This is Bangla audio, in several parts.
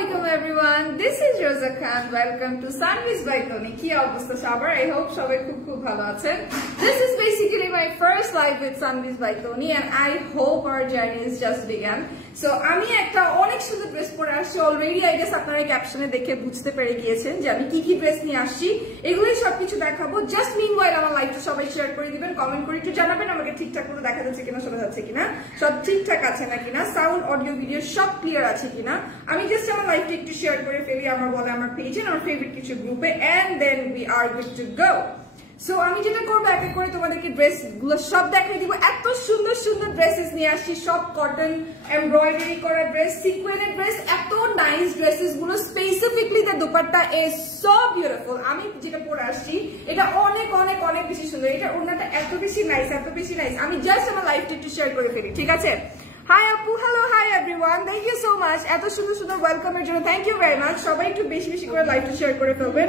Assalamualaikum everyone. This is Rosa Khan. Welcome to Sunbees by Tony. Ki obostha sabar? I hope shobai khub bhalo achen. This is basically my first live with Sunbees by Tony and I hope our journey is just begun. So আমি একটা অনেক সুন্দর ড্রেস পরে আসছি অলরেডি আই গেস আপনারা ক্যাপশনে দেখে বুঝতে পেরে গিয়েছেন যে আমি কি ড্রেস নিয়ে আসছি এগুলোই সবকিছু দেখাবো জাস্ট মিনওয়াইল আমার লাইভটা সবাই শেয়ার করে দিবেন কমেন্ট করে একটু জানাবেন আমাকে ঠিকঠাক করে দেখা যাচ্ছে কিনা শোনা যাচ্ছে কিনা সব ঠিকঠাক আছে না কিনা সাউন্ড অডিও ভিডিও সব ক্লিয়ার আছে কিনা আমি জাস্ট আমার লাইভটা একটু শেয়ার করে ফেলি আমার বলে আমার পেজে আমার ফেভারিট কিছু গ্রুপে and then we are good to go so আমি যেটা করবো এক এক করে তোমাদেরকে ড্রেস গুলো সব দেখিয়ে দিব এত সুন্দর সুন্দর ড্রেসেস নিয়ে আসছি সব কটন এমব্রয়ডারি করা ড্রেস সিকোয়েন্সের ড্রেস এত নাইস ড্রেসেস গুলো specifically the dupatta is so beautiful আমি যেটা পরে আসছি এটা অনেক অনেক অনেক বেশি সুন্দর এটা ওড়নাটা এত বেশি নাইস আমি জাস্ট আমার লাইভটা একটু শেয়ার করে ফেলি ঠিক আছে Hi Apu, hello, hi everyone. Thank you so much. এত সুন্দর সুন্দর ওয়েলকাম এর জন্য থ্যাংক ইউ ভেরি মাচ সবাই একটু বেশি বেশি করে লাইভটা শেয়ার করে ফেলবেন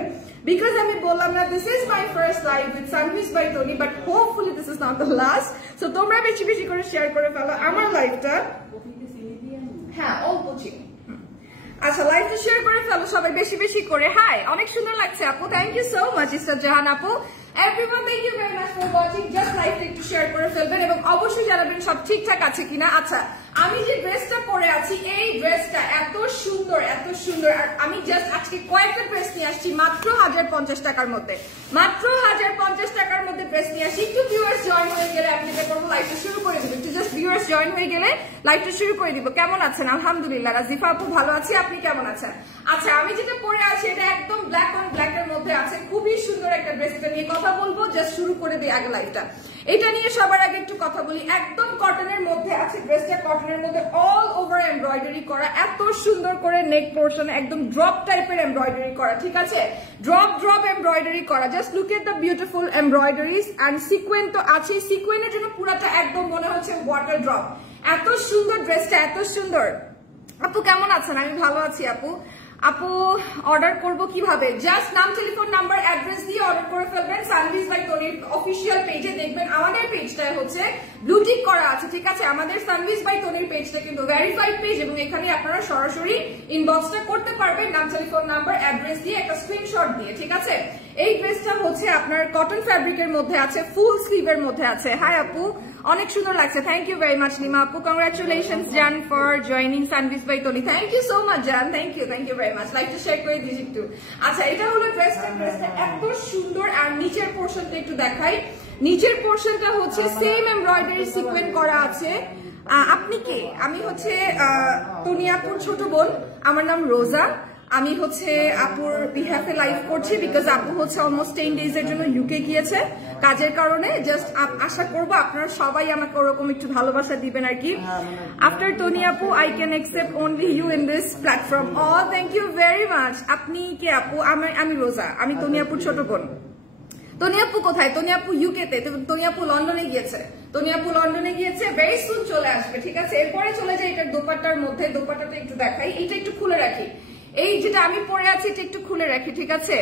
বিকজ আমি বললাম না this is my first live with Sanvee's by Tony but hopefully this is not the last so তোমরা বেশি বেশি করে শেয়ার করে ফেলো আমার লাইভটা হ্যাঁ অল্প চিনি আচ্ছা লাইভটা শেয়ার করে ফেলো সবাই বেশি বেশি করে হাই অনেক সুন্দর লাগছে আপু থ্যাংক ইউ সো মাচ ইস্টার জাহান আপু everyone thank you very much for watching just like একটু শেয়ার করে ফেলবেন এবং অবশ্যই জানাবেন সব ঠিকঠাক আছে কিনা আচ্ছা আমি যে ড্রেসটা পরে আছি এই ড্রেসটা এত সুন্দর আর আমি জাস্ট আজকে কয়েকটা ড্রেস নিয়ে আসছি মাত্র 1050 টাকার মধ্যে মাত্র 1050 টাকার মধ্যে ড্রেস নিয়ে আসি একটু ভিউয়ার্স জয়েন হয়ে গেলে আপনি যে করবো লাইভটা শুরু করে দিব একটু জাস্ট ভিউয়ার্স জয়েন হয়ে গেলে লাইভটা শুরু করে দিব কেমন আছেন আলহামদুলিল্লাহ রাজিফা আপু ভালো আছি আপনি কেমন আছেন আচ্ছা আমি যেটা পরে আছি এটা একদম ব্ল্যাক অন ব্ল্যাক এর মধ্যে আছে খুবই সুন্দর একটা ড্রেস এটা নিয়ে কথা বলবো জাস্ট শুরু করে দিই আগে লাইভটা এটা নিয়ে সবার আগে একটু কথা বলি একদম কটনের মধ্যে আছে ড্রেসটা কটনের মধ্যে অল ওভার এমব্রয়ডারি করা এত সুন্দর করে নেক পোরশনে একদম ড্রপ টাইপের এমব্রয়ডারি করা ঠিক আছে ড্রপ এমব্রয়ডারি করা just look at the beautiful embroideries and sequence তো আছে সিকোয়েন্সের জন্য পুরোটা একদম মনে হচ্ছে ওয়াটার ড্রপ এত সুন্দর ড্রেসটা এত সুন্দর আপু কেমন আছেন আমি ভালো আছি আপু আপু অর্ডার করবো কিভাবে জাস্ট নাম টেলিফোন নাম্বার অ্যাড্রেস দিয়ে অর্ডার করে ফেলবেন সানবিস বাই টনির অফিসিয়াল পেজে দেখবেন আমাদের পেজটা হচ্ছে ব্লু টিক করা আছে ঠিক আছে আমাদের সানবিস বাই টনির পেজটা কিন্তু ভেরিফাইড পেজ এবং এখানে আপনারা সরাসরি ইনবক্সটা করতে পারবেন নাম টেলিফোন নাম্বার অ্যাড্রেস দিয়ে একটা স্ক্রিনশট দিয়ে ঠিক আছে এই ড্রেসটা হচ্ছে আপনার কটন ফ্যাব্রিকের মধ্যে আছে ফুল স্লিভের মধ্যে আছে হাই আপু অনেক সুন্দর লাগছে thank you very much Nima আপু কংগ্রাচুলেশনস জান for joining Sanvee's by Tony thank you so much জান thank you very much like to share করে দিস একটু আচ্ছা এটা হলো ড্রেসটা এত সুন্দর আর নিচের পোর্শনটা একটু দেখাই নিচের পোর্শনটা হচ্ছে সেম এমব্রয়ডারি সিকোয়েন্স করা আছে আপনি কে আমি হচ্ছে টনি আপুর ছোট বোন আমার নাম রোজা আমি হচ্ছে আপুর বিহাফে লাইভ করছি বিকজ আপু হচ্ছে অলমোস্ট 10 ডেজ এর জন্য ইউকে গিয়েছে কাজের কারণে জাস্ট আশা করবো আপনারা সবাই আমাকে ওরকম একটু ভালোবাসা দিবেন আর কি আফটার টনি আপু I can accept only you in this platform thank you very much আপনি কে আপু আমি রোজা আমি টনি আপুর ছোট বোন টনি আপু কোথায় টনি আপু ইউকে তে টনি আপু লন্ডনে গিয়েছে ভেরি সুন চলে আসবে ঠিক আছে এরপরে চলে যায় এটার দোপাট্টার মধ্যে দোপাট্টাটা একটু দেখাই এটা একটু খুলে রাখি এই যেটা আমি পরে আছি এটা একটু খুলে রাখি ঠিক আছে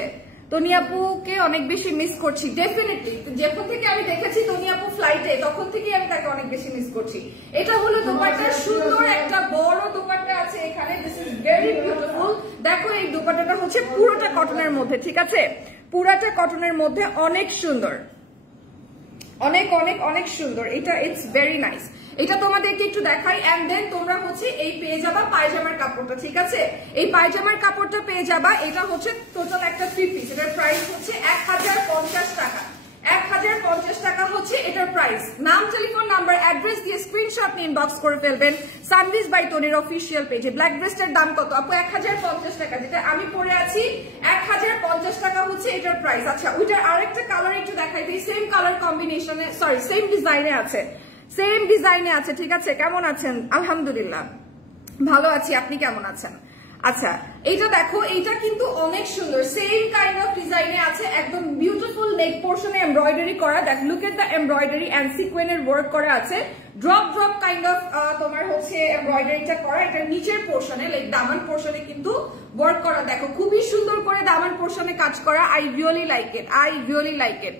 টনি আপুকে অনেক বেশি মিস করছি ডেফিনেটলি যখন থেকে আমি দেখেছি টনি আপু ফ্লাইটে তখন থেকে আমি তাকে অনেক বেশি মিস করছি এটা হলো দোপাট্টা সুন্দর একটা বড় দোপাট্টা আছে এখানে দিস ইজ ভেরি বিউটিফুল দেখো এই দোপাট্টাটা হচ্ছে পুরোটা কটনের মধ্যে ঠিক আছে পুরোটা কটনের মধ্যে অনেক সুন্দর অনেক সুন্দর এটা ইটস ভেরি নাইস এটা তোমাদেরকে একটু দেখাই এন্ড দেন তোমরা হচ্ছে এই পেয়ে যাবা পায়জামার কাপড়টা ঠিক আছে এই পায়জামার কাপড়টা পেয়ে যাবা এটা হচ্ছে টোটাল একটা থ্রি পিস এটার প্রাইস হচ্ছে 1050 টাকা 1050 টাকা হচ্ছে এটার প্রাইস নাম টেলিফোন নাম্বার অ্যাড্রেস দিয়ে স্ক্রিনশট নিয়ে ইনবক্স করে ফেলবেন সানবিস বাই টনির অফিসিয়াল পেজে ব্ল্যাক ড্রেসটার দাম কত আপু 1050 টাকা যেটা আমি পরে আছি 1050 টাকা হচ্ছে এটার প্রাইস আচ্ছা ওইটার আরেকটা কালার একটু দেখাই দিই সেম কালার কম্বিনেশনে সরি সেম ডিজাইনে আছে ঠিক আছে কেমন আছেন আলহামদুলিল্লাহ ভালো আছি আপনি কেমন আছেন আচ্ছা এইটা দেখো এইটা কিন্তু অনেক সুন্দর সেম কাইন্ড অফ ডিজাইনে আছে একদম বিউটিফুল নেক পোর্শনে এমব্রয়ডারি করা দেখ look at the embroidery and সিকোয়েন্সের ওয়ার্ক করা আছে ড্রপ কাইন্ড অফ তোমার হচ্ছে এমব্রয়ডারিটা করা এটা নিচের পোর্শনে লাইক দামান পোর্শনে কিন্তু ওয়ার্ক করা দেখো খুবই সুন্দর করে দামান পোর্শনে কাজ করা আই রিয়েলি লাইক ইট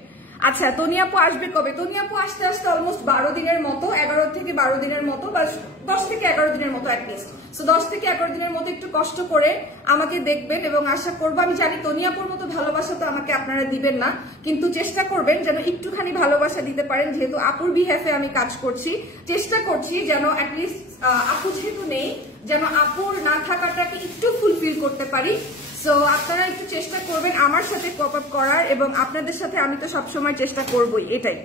আচ্ছা তনিয়াপু আসবে কবে? তনিয়াপু আসতে আসতে অলমোস্ট 12 দিনের মতো, 11 থেকে 12 দিনের মতো বা 10 থেকে 11 দিনের মতো অ্যাটলিস্ট। সো 10 থেকে 11 দিনের মতো একটু কষ্ট করে আমাকে দেখবেন এবং আশা করবো, আমি জানি তনিয়াপুর মতো ভালোবাসা তো আমাকে আপনারা দিবেন না, কিন্তু চেষ্টা করবেন যেন একটুখানি ভালোবাসা দিতে পারেন। যেহেতু আপুর বিহেফে আমি কাজ করছি, চেষ্টা করছি যেন অ্যাটলিস্ট আপু যেহেতু নেই, যেন আপুর না থাকাটাকে একটু ফুলফিল করতে পারি। সো আপনারা একটু চেষ্টা করবেন আমার সাথে কোপ আপ করার, এবং আপনাদের সাথে আমি তো সবসময় চেষ্টা করবই। এটাই।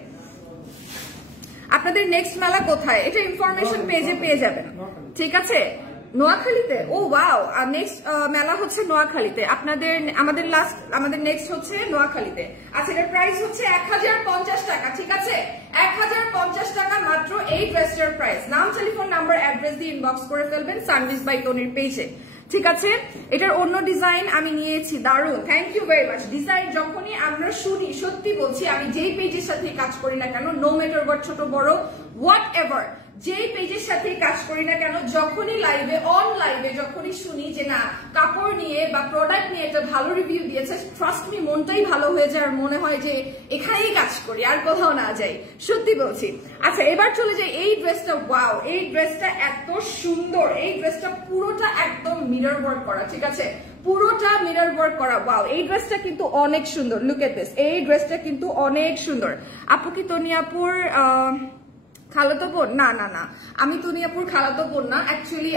আপনাদের নেক্সট মেলা কোথায় এটা ইনফরমেশন পেজে পেয়ে যাবেন, ঠিক আছে? নোয়াখালীতে? ও ওয়াও, নেক্সট মেলা হচ্ছে নোয়াখালীতে। আমাদের নেক্সট হচ্ছে নোয়াখালীতে। আচ্ছা এটার প্রাইস হচ্ছে 1050 টাকা, ঠিক আছে? 1050 টাকা মাত্র এই ড্রেসটার প্রাইস। নাম, টেলিফোন নাম্বার, অ্যাড্রেস দিয়ে ইনবক্স করে ফেলবেন সানভিজ বাই তনির পেজে, ঠিক আছে? এটার অন্য ডিজাইন আমি নিয়েছি, দারুন, thank you very much. Design যখনই আমরা শুনি, সত্যি বলছি, আমি যেই পেজের সাথে কাজ করি না কেন, নো ম্যাটার হোয়াট, ছোট বড় হোয়াট এভার, যেই পেজের সাথে কাজ করি না কেন, যখনই লাইভে অন লাইভে যখনই শুনি যে না কাপড় নিয়ে বা প্রোডাক্ট নিয়ে একটা ভালো রিভিউ দিয়েছে, ট্রাস্ট মি মনটাই ভালো হয়ে যায় আর মনে হয় যে এখানেই কাজ করি আর কোথাও না যাই, সত্যি বলছি। আচ্ছা এবার চলে যাই এই ড্রেসটা। ওয়াও, এই ড্রেসটা এত সুন্দর, এই ড্রেসটা পুরোটা একদম মিরর ওয়ার্ক করা, ঠিক আছে? পুরোটা মিরর ওয়ার্ক করা। ওয়াও, এই ড্রেসটা কিন্তু অনেক সুন্দর, লুক এট দিস, এই ড্রেসটা কিন্তু অনেক সুন্দর। আপু কি তনিয়াপুর খালাতো বোন? না না না, আমি তনিয়াপুর খালাতো বোন না। অ্যাকচুয়ালি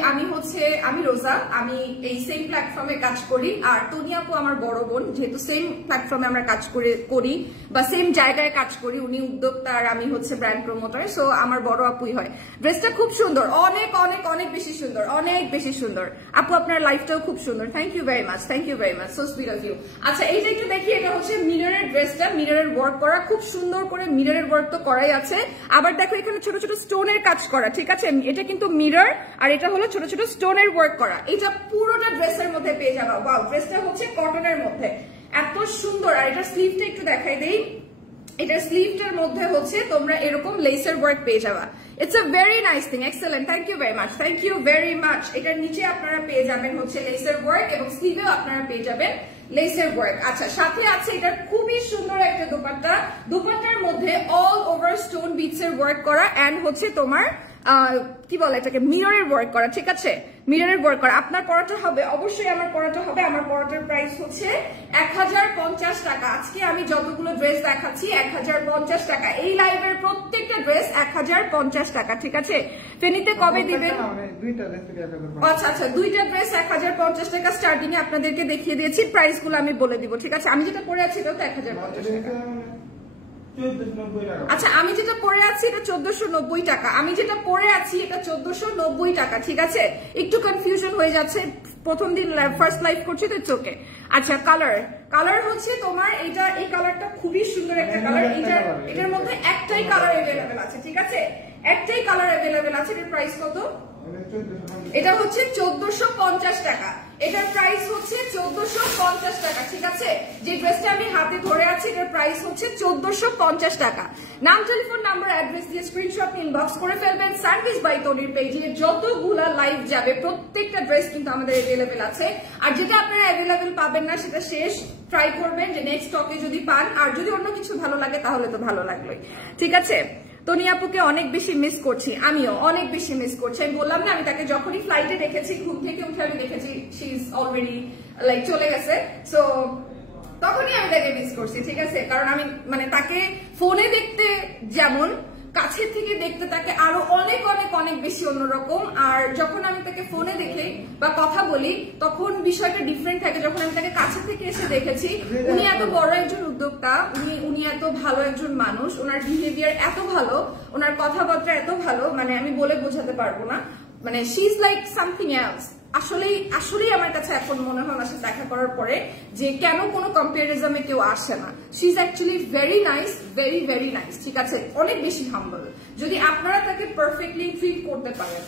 আমি রোজা, আমি এই সেম প্ল্যাটফর্মে কাজ করি, আর তনিয়াপু আমার বড় বোন, যেহেতু সেম প্ল্যাটফর্মে আমরা কাজ করি বা সেম জায়গায় কাজ করি। উনি উদ্যোক্তা আর আমি হচ্ছে ব্র্যান্ড প্রমোটার, সো আমার বড় আপুই হয়। ড্রেসটা খুব সুন্দর, অনেক অনেক অনেক বেশি সুন্দর, অনেক বেশি সুন্দর। আপু আপনার লাইফটাও খুব সুন্দর, thank you very much, thank you very much, so sweet of you. আচ্ছা এইটা একটু দেখি, এটা হচ্ছে মিররের ড্রেসটা, মিররের ওয়ার্ক করা, খুব সুন্দর করে মিররের ওয়ার্ক তো করাই আছে। আবার দেখো এখানে ছোট ছোট স্টোনের কাজ করা, ঠিক আছে? এটা কিন্তু মিরর আর এটা হলো ছোট ছোট স্টোনের ওয়ার্ক করা। এটা পুরোটা ড্রেসের মধ্যে পেয়ে যাবা। ওয়াও, ড্রেসটা হচ্ছে কটনের মধ্যে, এত সুন্দর। আর এটার স্লিভটা একটু দেখাই দেই, এটার স্লিভটার মধ্যে হচ্ছে তোমরা এরকম লেসের ওয়ার্ক পেয়ে যাবা। It's a very nice thing, excellent, thank you very much, thank you very much. এটার নিচে আপনারা পেয়ে যাবেন হচ্ছে লেসের ওয়ার্ক এবং স্লিভেও আপনারা পেয়ে যাবেন লেসের ওয়ার্ক। আচ্ছা সাথে আছে এটার খুবই সুন্দর একটা দোপাট্টা, দোপাট্টার মধ্যে অল ওভার স্টোন বিটস এর ওয়ার্ক করা এন্ড হচ্ছে তোমার কি বলে এটাকে, মিররের ওয়ার্ক করা, ঠিক আছে? মিররের ওয়ার্ক করা। আপনার পড়াটা হবে, অবশ্যই আমার পড়াটা হবে। আমার পড়াটার প্রাইস হচ্ছে 1050 টাকা। আজকে আমি যতগুলো ড্রেস দেখাচ্ছি 1050 টাকা। এই লাইভের প্রত্যেকটা ড্রেস 1050 টাকা, ঠিক আছে? ফেনীতে কবে দিবেন? আচ্ছা আচ্ছা, দুইটা ড্রেস 1050 টাকা স্টার্টিং এ আপনাদেরকে দেখিয়ে দিয়েছি, প্রাইস গুলো আমি বলে দিব, ঠিক আছে? আমি যেটা পরে আছি এটাও তো 1050 টাকা। আচ্ছা আমি যেটা পরে আছি এটা 1490 টাকা, আমি যেটা পরে আছি এটা 1490 টাকা, ঠিক আছে? একটু কনফিউশন হয়ে যাচ্ছে, প্রথম দিন ফার্স্ট লাইভ করছি তো চোখে। আচ্ছা কালার হচ্ছে তোমার এটা, এই কালারটা খুবই সুন্দর একটা কালার। এটার মধ্যে একটাই কালার অ্যাভেলেবেল আছে, ঠিক আছে? একটাই কালার অ্যাভেলেবেল আছে। এটার প্রাইস কত? এটা হচ্ছে 1450 টাকা। এটার প্রাইস হচ্ছে 1450 টাকা, ঠিক আছে? যে ড্রেসটা আমি হাতে ধরে আছি এটার প্রাইস হচ্ছে 1450 টাকা। নাম, টেলিফোন নাম্বার, অ্যাড্রেস দিয়ে স্ক্রিনশট ইনবক্স করে ফেলবেন সানভিজ বাই তনির পেজে। যতগুলা লাইভ যাবে প্রত্যেকটা ড্রেস কিন্তু আমাদের অ্যাভেলেবেল আছে। আর যেটা আপনারা অ্যাভেলেবেল পাবেন না সেটা শেষ, ট্রাই করবেন যে নেক্সট স্টকে যদি পান। আর যদি অন্য কিছু ভালো লাগে তাহলে তো ভালো লাগলোই, ঠিক আছে? তনিয়াপুকে অনেক বেশি মিস করছি, আমিও অনেক বেশি মিস করছি। আমি বললাম না, আমি তাকে যখনই ফ্লাইটে দেখেছি, ঘুম থেকে উঠে আমি দেখেছি শি ইজ অলরেডি লাইক চলে গেছে, সো তখনই আমি তাকে মিস করছি, ঠিক আছে? কারণ আমি মানে তাকে ফোনে দেখতে যেমন, কাছের থেকে দেখতে তাকে আরো অনেক অনেক অনেক বেশি অন্যরকম। আর যখন আমি তাকে ফোনে দেখে বা কথা বলি তখন বিষয়টা ডিফারেন্ট থাকে। যখন আমি তাকে কাছে থেকে এসে দেখেছি, উনি এত বড় একজন উদ্যোক্তা, উনি এত ভালো একজন মানুষ, ওনার বিহেভিয়ার এত ভালো, ওনার কথাবার্তা এত ভালো, মানে আমি বলে বোঝাতে পারবো না। মানে she is like something else. আসলেই আমার কাছে এখন মনে হয় আমার সাথে দেখা করার পরে যে কেন কোনো কম্পারিজমে কেউ আসে না। She is actually very nice, very very nice, ঠিক আছে? অনেক বেশি হাম্বল। যদি আপনারা তাকে পারফেক্টলি ট্রিট করতে পারেন,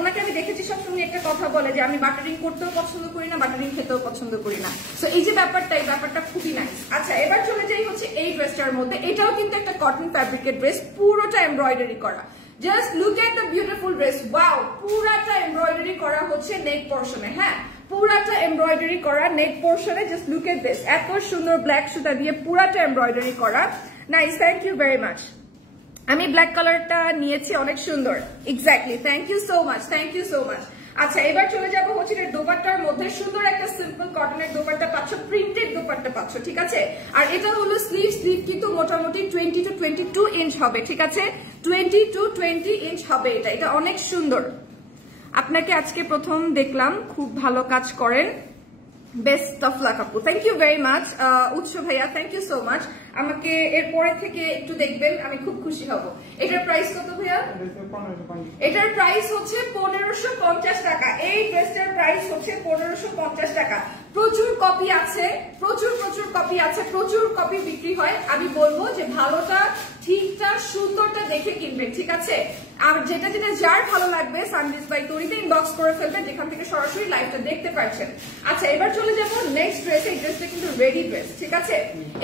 ওনাকে আমি দেখেছি সবসময় একটা কথা বলে যে আমি বাটারিং করতেও পছন্দ করি না, বাটারিং খেতেও পছন্দ করি না। সো এই যে ব্যাপারটা খুবই নাইস। আচ্ছা এবার চলে যাই হচ্ছে এই ড্রেসটার মধ্যে। এটাও কিন্তু একটা কটন ফ্যাব্রিকের ড্রেস, পুরোটা এমব্রয়ডারি করা। Just look at the beautiful dress. Wow, পুরাটা এমব্রয়ডারি করা হচ্ছে নেক পোরশনে। হ্যাঁ, পুরাটা এমব্রয়ডারি করা নেক পোর্শনে, জাস্ট লুক এট দিস, এত সুন্দর ব্ল্যাক সুতা দিয়ে পুরাটা এমব্রয়ডারি করা। Nice, thank you very much. আমি ব্ল্যাক কালারটা নিয়েছি, অনেক সুন্দর। Exactly, thank you so much, thank you so much. আচ্ছা, এবার চলে যাবো হচ্ছে দোপাট্টার মধ্যে। সুন্দর একটা সিম্পল কটনের দোপাট্টা পাচ্ছ, প্রিন্টেড দোপাট্টা পাচ্ছ, ঠিক আছে। আর এটা হলো স্লিভ কিন্তু মোটামুটি 20 to 22 ইঞ্চ হবে, ঠিক আছে। 20 to 20 ইঞ্চ হবে এটা। এটা অনেক সুন্দর। আপনাকে আজকে প্রথম দেখলাম, খুব ভালো কাজ করেন, বেস্ট অফ লাক আপু। থ্যাংক ইউ ভেরি মাচ উৎস ভাইয়া, থ্যাংক ইউ সো মাচ। আমাকে এরপরে থেকে একটু দেখবেন, আমি খুব খুশি হব। এটার প্রাইস কত ভাইয়া? এটার প্রাইস হচ্ছে 1550 টাকা। এই ড্রেসটার প্রাইস হচ্ছে 1550 টাকা। প্রচুর কপি আছে, প্রচুর কপি আছে, প্রচুর কপি বিক্রি হয়। আমি বলবো যে ভালোটা, ঠিকটা, সুন্দরটা দেখে কিনবেন, ঠিক আছে। আর যেটা যার ভালো লাগবে সানভিজ বাই তনিতে ইনবক্স করে ফেলবেন, যেখান থেকে সরাসরি লাইভটা দেখতে পাচ্ছেন। আচ্ছা, এবার চলে যাবো নেক্সট ড্রেস। এই ড্রেসটা কিন্তু রেডি ড্রেস, ঠিক আছে।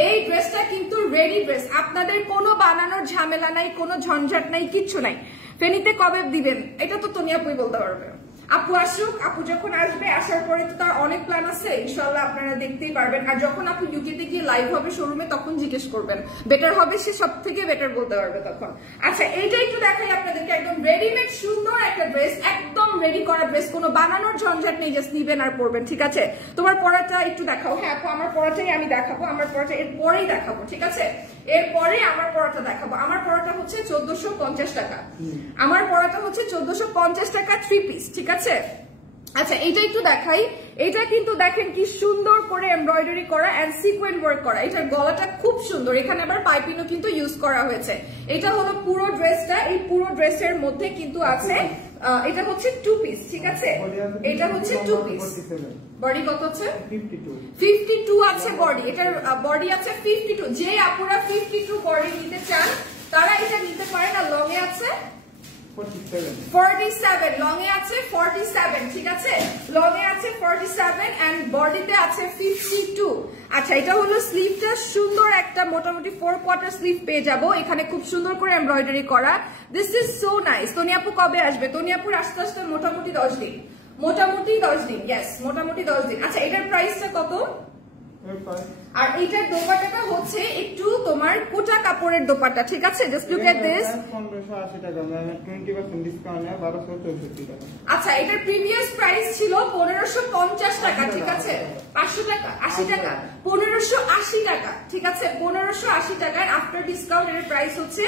এই ড্রেসটা কিন্তু রেডি ড্রেস, আপনাদের কোনো বানানোর ঝামেলা নাই, কোনো ঝঞ্ঝাট নাই, কিচ্ছু নাই। ফেনীতে কবে দিবেন এটা তো তনি আপুই বলতে পারবে। আপু আসুক, আপু যখন আসবে, আসার পরে তো তার অনেক প্ল্যান আছে, ইনশাল্লাহ আপনারা দেখতেই পারবেন। আর যখন আপু ইউকেতে গিয়ে লাইভ হবে শোরুমে, তখন জিজ্ঞেস করবেন, বেটার হবে, সে সব থেকে বেটার বলতে পারবে তখন। আচ্ছা, এইটা একটু দেখাই আপনাদেরকে, একদম রেডিমেড সুন্দর একটা ড্রেস, একদম রেডি করা ড্রেস, কোনো বানানোর ঝঞ্ঝাট নেই, জাস্ট নিবেন আর পরবেন, ঠিক আছে। তোমার পরাটা একটু দেখাও। হ্যাঁ আপু, আমার পরাটাই আমি দেখাবো, আমার পরাটা এরপরেই দেখাবো, ঠিক আছে। এরপরে আমার পরাটা দেখাবো। আমার পরাটা হচ্ছে 1450 টাকা। আমার পরাটা হচ্ছে 1450 টাকা 3 পিস, ঠিক আছে। আচ্ছা, এইটা একটু দেখাই। এটা কিন্তু দেখেন কি সুন্দর করে এমব্রয়ডারি করা এন্ড সিকোয়েন্স ওয়ার্ক করা। এটার গলাটা খুব সুন্দর, এখানে আবার পাইপিংও কিন্তু ইউজ করা হয়েছে। এটা হলো পুরো ড্রেসটা। এই পুরো ড্রেসের মধ্যে কিন্তু আছে, এটা হচ্ছে 2 পিস, ঠিক আছে। এটা হচ্ছে 2 পিস। বডি কত আছে? 52 আছে বডি। এটার বডি আছে 52। যে আপুরা 52 বডি নিতে চান তারা এটা নিতে পারেন। আর লং এ আছে 47, লং এ আছে 47, ঠিক আছে। লং এ আছে 47 এন্ড বডিতে আছে 52। আচ্ছা, এটা হলো স্লিভটা, সুন্দর একটা মোটামুটি 4 কোয়ার্টার স্লিভ পেয়ে যাবো। এখানে খুব সুন্দর করে এমব্রয়ডারি করা। This is so nice. Tony আপু কবে আসবে? তনি আপুর আস্তে আস্তে মোটামুটি 10 দিন, মোটামুটি 10 দিন, ইয়েস, মোটামুটি 10 দিন। আচ্ছা, এটার প্রাইসটা কত? আর এইটার দোপাট্টাটা হচ্ছে একটু তোমার কোটা কাপড়ের দোপাট্টা, ঠিক আছে। Just look at this. 1580 টাকা, মানে 20% ডিসকাউন্টে 1264 টাকা। আচ্ছা, এটার প্রিভিয়াস প্রাইস ছিল 1550 টাকা, ঠিক আছে। 500 টাকা, 80 টাকা, 1580 টাকা, ঠিক আছে। 1580 টাকা আফটার ডিসকাউন্ট এর প্রাইস হচ্ছে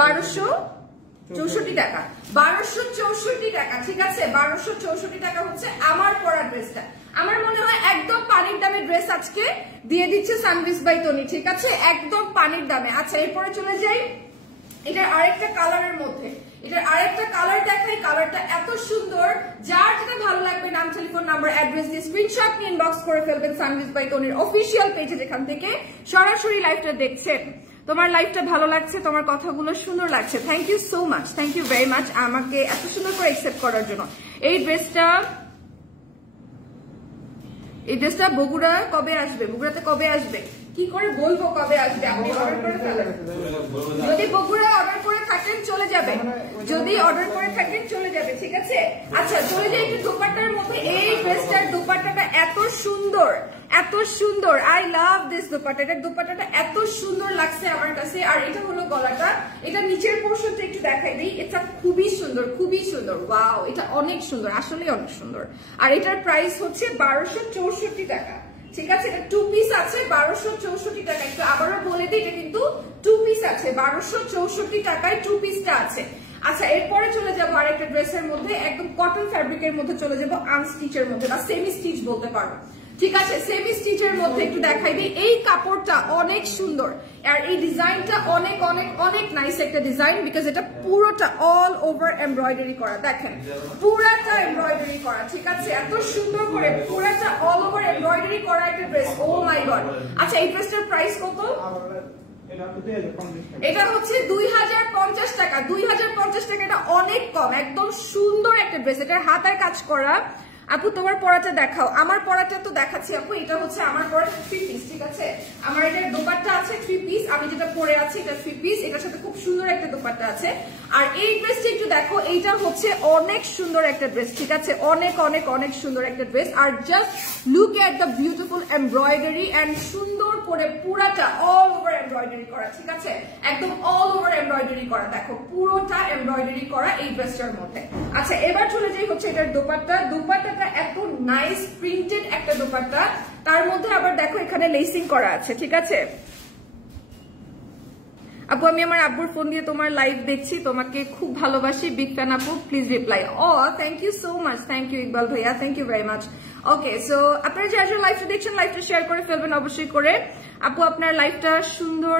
1264 টাকা। 1264 টাকা, ঠিক আছে। 1264 টাকা হচ্ছে আমার পরা ড্রেসটা। আমার মনে হয় একদম পানির দামে ড্রেস আজকে দিয়ে দিচ্ছে সানভিজ বাই তনি, ঠিক আছে, একদম পানির দামে। আচ্ছা, এরপরে চলে যাই এটার আরেকটা কালারের মধ্যে। এটার আরেকটা কালার দেখাই। কালারটা এত সুন্দর, যার যেটা ভালো লাগবে নাম, টেলিফোন নাম্বার, অ্যাড্রেস দিয়ে স্ক্রিনশট নিয়ে ইনবক্স করে ফেলবেন সানভিজ বাই তনির অফিসিয়াল পেজে, যেখান থেকে সরাসরি লাইভটা দেখছেন। তোমার লাইভটা ভালো লাগছে, তোমার কথাগুলো সুন্দর লাগছে। Thank you so much, thank you very much আমাকে এত সুন্দর করে অ্যাকসেপ্ট করার জন্য। এই ড্রেসটা বগুড়া কবে আসবে? বগুড়াতে কবে আসবে? কি করে বলবো কবে আসবে? আপনি অর্ডার করে ফেলেন। যদি বগুড়া অর্ডার করে থাকেন চলে যাবে, যদি অর্ডার করে থাকেন চলে যাবে, ঠিক আছে। আচ্ছা, চলে যাই একটু দোপাট্টার মধ্যে। এই ড্রেসটার দোপাট্টাটা এত সুন্দর, এত সুন্দর। I love this dupatta. এটার দোপাট্টাটা এত সুন্দর লাগছে আমার কাছে। আর এটা হলো গলাটা। এটা নিচের পোর্শনটা একটু দেখাই দিই। এটা খুবই সুন্দর, খুবই সুন্দর। ওয়াও, এটা অনেক সুন্দর, আসলে অনেক সুন্দর। আর এটার প্রাইস হচ্ছে 1264 টাকা, ঠিক আছে। এটা 2 পিস আছে 1264 টাকা। একটু আবারও বলে দিই, এটা কিন্তু 2 পিস আছে 1264 টাকায় 2 পিসটা আছে। আচ্ছা, এরপরে চলে যাবো আরেকটা ড্রেসের মধ্যে, একদম কটন ফ্যাব্রিকের মধ্যে চলে যাবো, আনস্টিচের মধ্যে বা সেমি স্টিচ বলতে পারো, ঠিক আছে। সেমি স্টিচের মধ্যে একটু দেখাই দিই। এই কাপড়টা অনেক সুন্দর আর এই ডিজাইনটা অনেক অনেক অনেক নাইস একটা ডিজাইন, বিকজ এটা পুরোটা অল ওভার এমব্রয়ডারি করা। দেখেন, পুরাটা এমব্রয়ডারি করা, ঠিক আছে। এত সুন্দর করে পুরাটা অল ওভার এমব্রয়ডারি করা একটা ড্রেস। O my god. আচ্ছা, এই ড্রেসটার প্রাইস কত? এটা হচ্ছে 2050 টাকা। 2050 টাকা, এটা অনেক কম, একদম সুন্দর একটা ড্রেস। এটার হাতায় কাজ করা, আপু তোমার পরাটা দেখাও। আমার পরাটা তো দেখাচ্ছি আপু, এটা হচ্ছে আমার পরা 3 পিস, ঠিক আছে? আমার এটার দোপাট্টা আছে 3 পিস, আমি যেটা পরে আছি এটা 3 পিস, এটার সাথে খুব সুন্দর একটা দোপাট্টা আছে। আর এই ড্রেসটা একটু দেখো, এইটা হচ্ছে অনেক সুন্দর একটা ড্রেস, ঠিক আছে? অনেক অনেক অনেক সুন্দর একটা ড্রেস। আর just look at the beautiful embroidery and সুন্দর করে পুরাটা অল ওভার এমব্রয়ডারি করা, ঠিক আছে? একদম অল ওভার এমব্রয়ডারি করা, দেখো পুরোটা এমব্রয়ডারি করা এই ড্রেসটার মধ্যে। আচ্ছা এবার চলে যাই হচ্ছে এটার দোপাট্টা। দোপাট্টাটা এত নাইস প্রিন্টেড একটা দোপাট্টা, তার মধ্যে আবার দেখো এখানে লেসিং করা আছে, ঠিক আছে? আপু আমি আমার আব্বুর ফোন দিয়ে তোমার লাইভ দেখছি, তোমাকে খুব ভালোবাসি, বিগ ফ্যান আপু, প্লিজ রিপ্লাই। ও thank you so much, thank you Iqbal ভাইয়া, thank you very much. Okay so আপনারা যারা যারা লাইভটা দেখছেন লাইভটা শেয়ার করে ফেলবেন অবশ্যই করে। আপু আপনার লাইভটা সুন্দর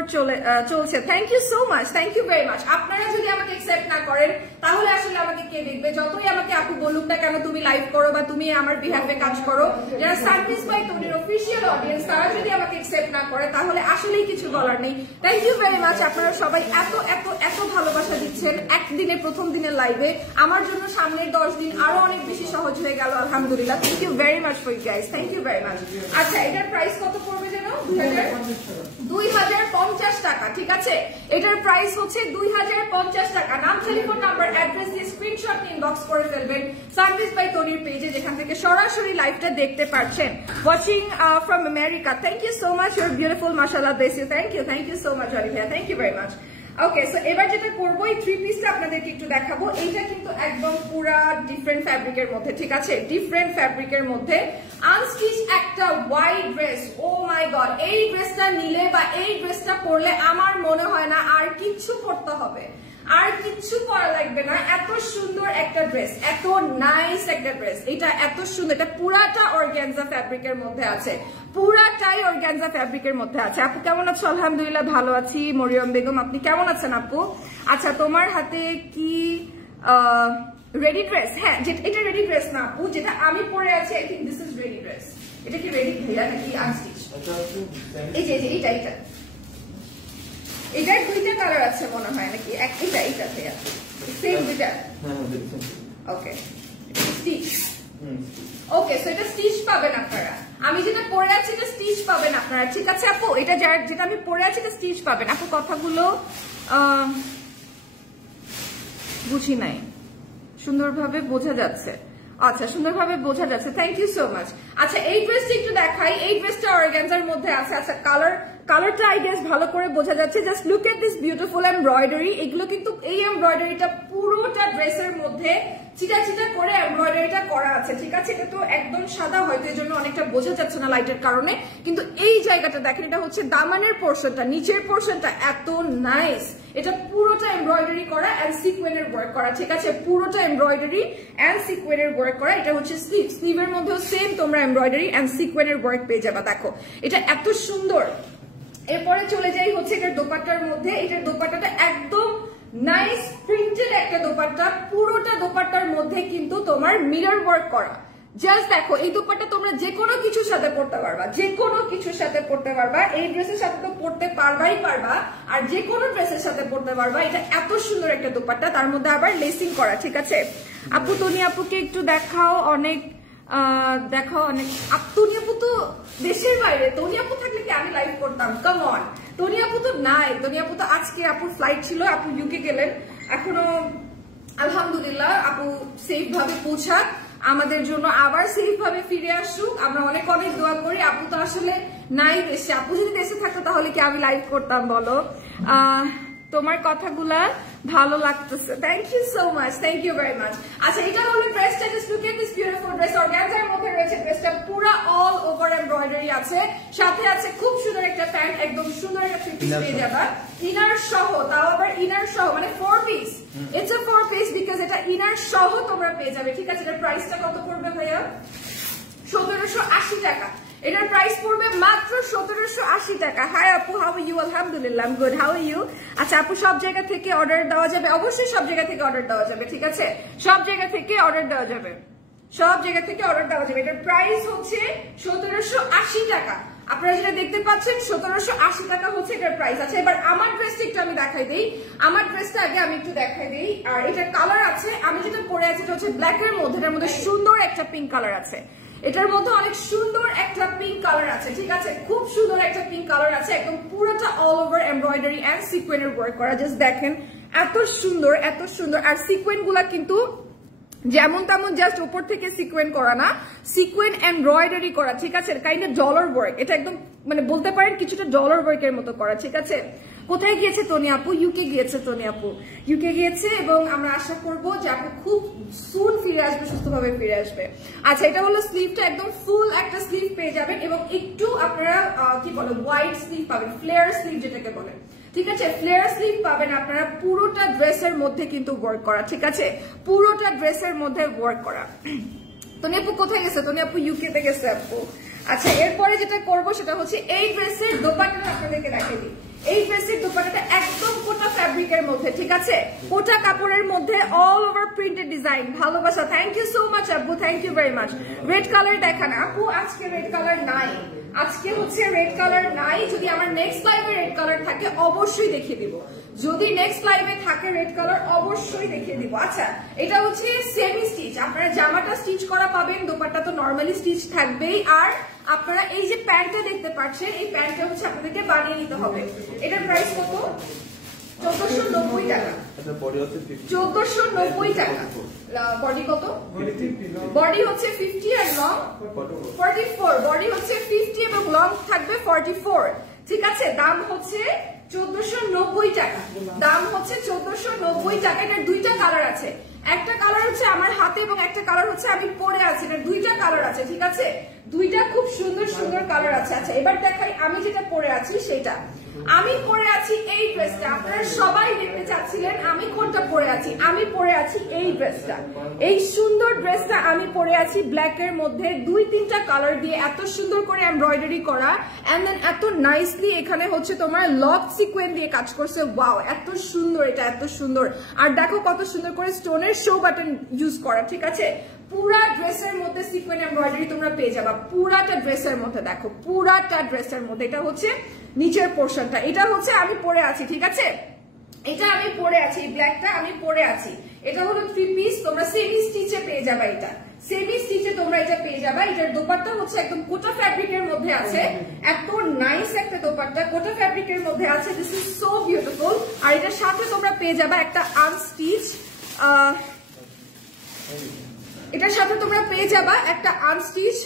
চলছে, thank you so much, thank you very much. আপনারা যদি আমাকে অ্যাকসেপ্ট না করেন তাহলে আসলে আমাকে কে দেখবে? যতই আমাকে আপু বলুক না কেন তুমি লাইভ করো বা তুমি আমার বিহাফে কাজ করো, যারা সানভিজ বাই তনির অফিসিয়াল অডিয়েন্স তারা যদি আমাকে অ্যাকসেপ্ট না করে তাহলে আসলেই কিছু বলার নেই। Thank you very much. আপনারা সবাই এত এত এত ভালোবাসা দিচ্ছেন একদিনে, প্রথম দিনের লাইভে। আমার জন্য সামনের 10 দিন আরো অনেক বেশি সহজ হয়ে গেল আলহামদুলিল্লাহ। Thank you very much for you guys, thank you very much. আচ্ছা এটার প্রাইস কত পড়বে যেন? 2050 টাকা, ঠিক আছে? এটার প্রাইস হচ্ছে 2050 টাকা। নাম, টেলিফোন নাম্বার, অ্যাড্রেস দিয়ে স্ক্রিনশট নিয়ে ইনবক্স করে ফেলবেন সানভিজ বাই তনির পেজে, যেখান থেকে সরাসরি লাইভটা দেখতে পাচ্ছেন। Watching from America, thank you so much, your beautiful, মাশাআল্লাহ, bless you, thank you so much Olivia, thank you very much. Okay so এবার যেটা করবো, এই 3 পিসটা আপনাদেরকে একটু দেখাবো। এইটা কিন্তু একদম পুরা ডিফারেন্ট ফ্যাব্রিকের মধ্যে, ঠিক আছে? ডিফারেন্ট ফ্যাব্রিকের মধ্যে আনস্টিচ একটা white dress. O my god, এই ড্রেসটা নিলে বা এই ড্রেসটা পরলে আমার মনে হয় না আর কিচ্ছু পরতে হবে, আর কিচ্ছু পরা লাগবে না। এত সুন্দর একটা ড্রেস, এত নাইস একটা ড্রেস, এটা এত সুন্দর। এটা পুরাটা অর্গানজা ফ্যাব্রিকের মধ্যে আছে, পুরাটাই অর্গানজা ফ্যাব্রিকের মধ্যে আছে। আপু কেমন আছো? আলহামদুলিল্লাহ ভালো আছি। মরিয়ম বেগম আপনি কেমন আছেন আপু? আচ্ছা তোমার হাতে কি রেডি ড্রেস? হ্যাঁ এটা রেডি ড্রেস না আপু, যেটা আমি পরে আছি I think this is ready dress. এটা কি রেডি ভাইয়া নাকি আনস্টিচ? এই যে এইটা এটার 2টা কালার আছে মনে হয় নাকি? এইটা ভাইয়া সেম 2টা। ওকে স্টিচ, ওকে সো এটা স্টিচ পাবেন আপনারা। আমি যেটা পরে আছি এটা স্টিচ পাবেন আপনারা, ঠিক আছে আপু? এটা যেটা আমি পরে আছি এটা স্টিচ পাবেন। আপু কথাগুলো বুঝি নাই, সুন্দরভাবে বোঝা যাচ্ছে? আচ্ছা সুন্দরভাবে বোঝা যাচ্ছে, থ্যাংক ইউ সো মাচ। আচ্ছা এই ড্রেসটা একটু দেখাই, এই ড্রেসটা অর্গানজার মধ্যে আছে। আচ্ছা কালারটা আই গেস ভালো করে বোঝা যাচ্ছে। Just look at this beautiful embroidery. এগুলো কিন্তু এই এমব্রয়ডারিটা পুরোটা ড্রেসের মধ্যে চিটা চিটা করে এমব্রয়ডারিটা করা আছে, ঠিক আছে? এটা তো একদম সাদা, হয়তো এই জন্য অনেকটা বোঝা যাচ্ছে না লাইটের কারণে, কিন্তু এই জায়গাটা দেখেন, এটা হচ্ছে দামানের পোর্শনটা, নিচের পোর্শনটা এত নাইস। এটা পুরোটা এমব্রয়ডারি করা এন্ড সিকোয়েনের ওয়ার্ক করা, ঠিক আছে? পুরোটা এমব্রয়ডারি এন্ড সিকোয়েনের ওয়ার্ক করা। এটা হচ্ছে স্লিভ, স্লিভের মধ্যেও সেম তোমরা এমব্রয়ডারি এন্ড সিকোয়েনের ওয়ার্ক পেয়ে যাবা। দেখো এটা এত সুন্দর। এরপরে চলে যাই হচ্ছে এটার দোপাট্টার মধ্যে। এটার দোপাট্টাটা একদম নাইস প্রিন্টেড একটা দোপাট্টা, পুরোটা দোপাট্টার মধ্যে কিন্তু তোমার মিরর ওয়ার্ক করা। জাস্ট দেখো এই দোপাট্টা তোমরা যে কোনো কিছুর সাথে পড়তে পারবা, যে কোনো কিছুর সাথে পড়তে পারবা। এই ড্রেসের সাথে তো পড়তে পারবাই পারবা, আর যে কোনো ড্রেসের সাথে পড়তে পারবা। এটা এত সুন্দর একটা দোপাট্টা, তার মধ্যে আবার লেসিং করা, ঠিক আছে? আপু তনি আপুকে একটু দেখাও, অনেক তনি আপু তো দেশের বাইরে। তনি আপু থাকলে কি আমি লাইভ করতাম? কাম অন, তনি আপু তো নাই। তনি আপু তো আজকে আপুর ফ্লাইট ছিল, আপু ইউকে গেলেন। এখনো আলহামদুলিল্লাহ আপু সেফ ভাবে পৌঁছাক, আমাদের জন্য আবার সেফ ভাবে ফিরে আসুক। আমরা অনেক অনেক দোয়া করি। আপু তো আসলে নাই দেশে। আপু যদি দেশে থাকতো তাহলে কি আমি লাইভ করতাম বলো? তোমার কথাগুলা ভালো লাগতেছে, thank you so much, thank you very much. আচ্ছা এটা হলো ড্রেসটা, just look at this beautiful dress. অর্গানজার মধ্যে রয়েছে ড্রেসটা, পুরো অল ওভার এমব্রয়ডারি আছে, সাথে আছে খুব সুন্দর একটা প্যান্ট, একদম সুন্দর একটা 3 পিস পেয়ে যাবা ইনার সহ। তাও আবার ইনার সহ, মানে 4 piece. It's a 4 piece because এটা ইনার সহ তোমরা পেয়ে যাবে, ঠিক আছে? এটার প্রাইসটা কত পড়বে ভাইয়া? 1780 টাকা। এটার প্রাইস পড়বে মাত্র 1780 টাকা। হাই আপু, হাউ আর ইউ? আলহামদুলিল্লাহ, I am good, how are you? আচ্ছা আপু সব জায়গা থেকে অর্ডার দেওয়া যাবে? অবশ্যই সব জায়গা থেকে অর্ডার দেওয়া যাবে, ঠিক আছে? সব জায়গা থেকে অর্ডার দেওয়া যাবে, সব জায়গা থেকে অর্ডার দেওয়া যাবে। এটার প্রাইস হচ্ছে 1780 টাকা। আপনারা যেটা দেখতে পাচ্ছেন 1780 টাকা হচ্ছে এটার প্রাইস। আচ্ছা এবার আমার ড্রেসটা একটু আমি দেখাই দেই, আমার ড্রেসটা আগে আমি একটু দেখাই দেই। আর এটার কালার আছে, আমি যেটা পরে আছি এটা হচ্ছে ব্ল্যাক এর মধ্যে, এটার মধ্যে সুন্দর একটা পিঙ্ক কালার আছে, এটার মধ্যে অনেক সুন্দর একটা পিঙ্ক কালার আছে, ঠিক আছে, খুব সুন্দর একটা পিঙ্ক কালার আছে, একদম পুরোটা অল ওভার এমব্রয়ডারি এন্ড সিকোয়েন্সের ওয়ার্ক করা। জাস্ট দেখেন এত সুন্দর এত সুন্দর। আর সিকোয়েন্স গুলা কিন্তু যেমন তেমন জাস্ট উপর থেকে সিকোয়েন্স করা না, সিকোয়েন্স এমব্রয়ডারি করা, ঠিক আছে, কাইন্ড অফ ডলার ওয়ার্ক, এটা একদম মানে বলতে পারেন কিছুটা ডলার ওয়ার্কের মতো করা, ঠিক আছে। কোথায় গিয়েছে তনি আপু? ইউকে গিয়েছে তনি আপু, ইউকে গিয়েছে, এবং আমরা আশা করবো যে আপু খুব সুন ফিরে আসবে, সুস্থভাবে ফিরে আসবে। আচ্ছা এটা হলো স্লিভটা, একদম ফুল একটা স্লিভ পেয়ে যাবেন, এবং একটু আপনারা কি বলে ওয়াইড স্লিভ পাবেন, ফ্লেয়ার স্লিভ যেটাকে বলে, ঠিক আছে, ফ্লেয়ার স্লিভ পাবেন আপনারা। পুরোটা ড্রেসের মধ্যে কিন্তু ওয়ার্ক করা, ঠিক আছে, পুরোটা ড্রেসের মধ্যে ওয়ার্ক করা। তনি আপু কোথায় গেছে? তনি আপু ইউকে তে গেছে আপু। আচ্ছা এরপরে যেটা করবো সেটা হচ্ছে এই ড্রেসের দোপাট্টাটা আপনাদেরকে দেখিয়ে দিই। এই ড্রেসের দোপাট্টাটা একদম কোটা ফ্যাব্রিকের মধ্যে, ঠিক আছে, কোটা কাপড়ের মধ্যে অল ওভার প্রিন্টেড ডিজাইন। ভালোবাসা, থ্যাংক ইউ সো মাচ আপু, thank you very much. Red colour দেখান আপু, আজকে রেড কালার নাই, আজকে হচ্ছে রেড কালার নাই। যদি আমার নেক্সট লাইভে রেড কালার থাকে অবশ্যই দেখিয়ে দিব, যদি নেক্সট লাইভে থাকে রেড কালার অবশ্যই দেখিয়ে দিব। আচ্ছা এটা হচ্ছে সেমি স্টিচ, আপনারা জামাটা স্টিচ করা পাবেন, দোপাট্টা তো নর্মালি স্টিচ থাকবেই। আর আপনারা এই যে প্যান্টটা দেখতে পাচ্ছেন, এই প্যান্টটা হচ্ছে আপনাদেরকে বানিয়ে নিতে হবে। এটার প্রাইস কত? 1490 টাকা, 1490 টাকা। বডি কত? বডি হচ্ছে 50 আর লং 44, বডি হচ্ছে 50 এবং লং থাকবে 44, ঠিক আছে। দাম হচ্ছে 1490 টাকা, দাম হচ্ছে 1490 টাকা। এটার দুইটা কালার আছে, একটা কালার হচ্ছে আমার হাতে এবং একটা কালার হচ্ছে আমি পরে আছি, এটার দুইটা কালার আছে, ঠিক আছে, দুইটা খুব সুন্দর সুন্দর কালার আছে। আচ্ছা এবার দেখাই আমি যেটা পরে আছি সেটা। আমি পরে আছি এই ড্রেসটা, আপনারা সবাই দেখতে চাচ্ছিলেন আমি কোনটা পরে আছি। আমি পরে আছি এই ড্রেসটা, এই সুন্দর ড্রেসটা আমি পরে আছি ব্ল্যাক এর মধ্যে, দুই তিনটা কালার দিয়ে এত সুন্দর করে এমব্রয়ডারি করা, এন্ড দেন এত নাইসলি এখানে হচ্ছে তোমার লক সিকোয়েন্স দিয়ে কাজ করছে। ওয়াও এত সুন্দর, এটা এত সুন্দর। আর দেখো কত সুন্দর করে স্টোনের শো বাটন ইউজ করা, ঠিক আছে, পুরা ড্রেসের মধ্যে সিকোয়েন্স এমব্রয়ডারি তোমরা পেয়ে যাবা, পুরাটা ড্রেসের মধ্যে। দেখো পুরাটা ড্রেসের মধ্যে, এটা হচ্ছে নিচের পোর্শনটা, এটা হচ্ছে আমি পরে আছি, ঠিক আছে, এটা আমি পরে আছি, এই ব্ল্যাকটা আমি পরে আছি। এটা হলো 3 পিস, তোমরা সেমি স্টিচে পেয়ে যাবা, এটা সেমি স্টিচে তোমরা এটা পেয়ে যাবা। এটার দোপাট্টা হচ্ছে একদম কোটা ফ্যাব্রিকের মধ্যে আছে, এত নাইস একটা দোপাট্টা কোটা ফ্যাব্রিকের মধ্যে আছে, দিস ইজ সো বিউটিফুল। আর এটার সাথে তোমরা পেয়ে যাবা একটা আনস্টিচ, এটার সাথে তোমরা পেয়ে যাবা একটা আনস্টিচ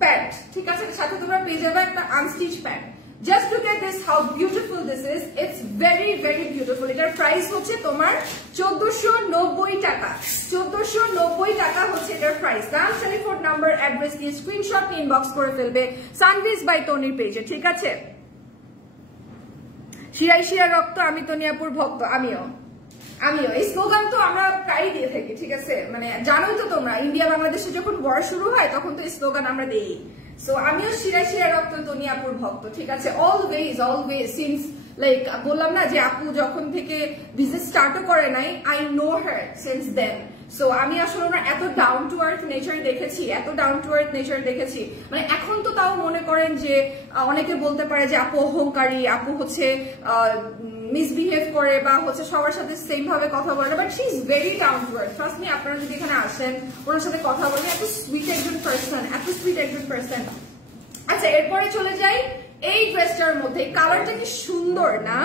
প্যান্ট, ঠিক আছে, এর সাথে তোমরা পেয়ে যাবে একটা unstitch pant. Just look at this, how beautiful this is, it's very very beautiful. এটার প্রাইস হচ্ছে তোমার 1490 টাকা, 1490 টাকা হচ্ছে এটার প্রাইস। নাম, টেলিফোন নাম্বার, অ্যাড্রেস দিয়ে স্ক্রিনশট নিয়ে ইনবক্স করে ফেলবে সানভিজ বাই তনির পেজে, ঠিক আছে। শিরাই শিরা রক্ত, আমি তনিয়াপুর ভক্ত, আমিও এই স্লোগান তো আমরা প্রায় দিয়ে থাকি, ঠিক আছে, মানে জানোই তো তোমরা, ইন্ডিয়া বাংলাদেশে যখন ওয়ার শুরু হয় তখন তো এই স্লোগান আমরা দেই। সো আমিও শিরা শিরা রক্ত তনিয়াপুর ভক্ত, ঠিক আছে, অলওয়েজ অলওয়েজ সিন্স লাইক বললাম না যে আপু যখন থেকে বিজনেস স্টার্টও করে নাই, I know her since then. So আমি আসলে ওনার এত ডাউন টু আর্থ নেচার দেখেছি, এত ডাউন টু আর্থ নেচার দেখেছি, মানে এখন তো তাও মনে করেন যে অনেকে বলতে পারে যে আপু অহংকারী, আপু হচ্ছে মিসবিহেভ করে বা হচ্ছে সবার সাথে সেম ভাবে কথা বলে, but she is very down to earth. Trust me, আপনারা যদি এখানে আসেন ওনার সাথে কথা বলেন, এত সুইট একজন পার্সন, এত সুইট একজন পার্সন। আচ্ছা এরপরে চলে যাই এই ড্রেসটার মধ্যে, কালারটা কি সুন্দর না,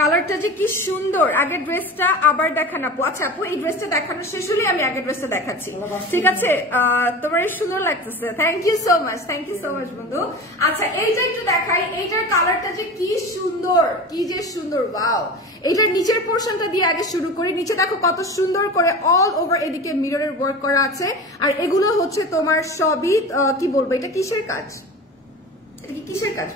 কালারটা যে কি সুন্দর। আগে ড্রেসটা আবার দেখান আপু। আচ্ছা আপু এই ড্রেসটা দেখানো শেষ হলে আমি আগে ড্রেসটা দেখাচ্ছি, ঠিক আছে, তোমার সুন্দর লাগতেছে, thank you so much, thank you so much বন্ধু। আচ্ছা এইটা একটু দেখাই, এইটার কালারটা যে কি সুন্দর, কি যে সুন্দর, ওয়াও। এইটার নিচের পোর্শনটা দিয়ে আগে শুরু করি, নিচে দেখো কত সুন্দর করে অল ওভার এদিকে মিররের ওয়ার্ক করা আছে। আর এগুলো হচ্ছে তোমার সবই কি বলবো, এটা কিসের কাজ, কিসের কাজ?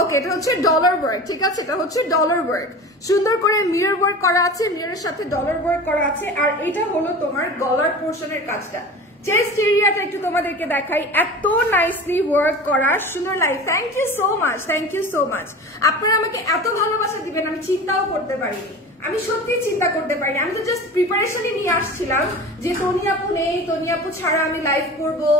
ওকে, এটা হচ্ছে ডলার ওয়ার্ক, ঠিক আছে, এটা হচ্ছে ডলার ওয়ার্ক, সুন্দর করে মিরর ওয়ার্ক করা আছে, মিররের সাথে ডলার ওয়ার্ক করা আছে। আর এটা হলো তোমার গলার পোর্শনের কাজটা, চেস্ট এরিয়াটা একটু তোমাদেরকে দেখাই, এত নাইসলি ওয়ার্ক করা, সুন্দর লাগে। Thank you so much, thank you so much. আপনারা আমাকে এত ভালোবাসা দিবেন আমি চিন্তাও করতে পারিনি, আমি সত্যি চিন্তা করতে পারি, আমি তো জাস্ট প্রিপারেশনই নিয়ে আসছিলাম যে তনি আপু নেই, তনি আপু ছাড়া আমি লাইভ করবো,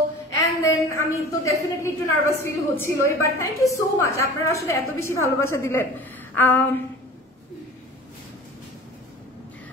এন্ড দেন আমি তো ডেফিনেটলি একটু নার্ভাস ফিল হচ্ছিলই, but thank you so much, আপনারা আসলে এত বেশি ভালোবাসা দিলেন।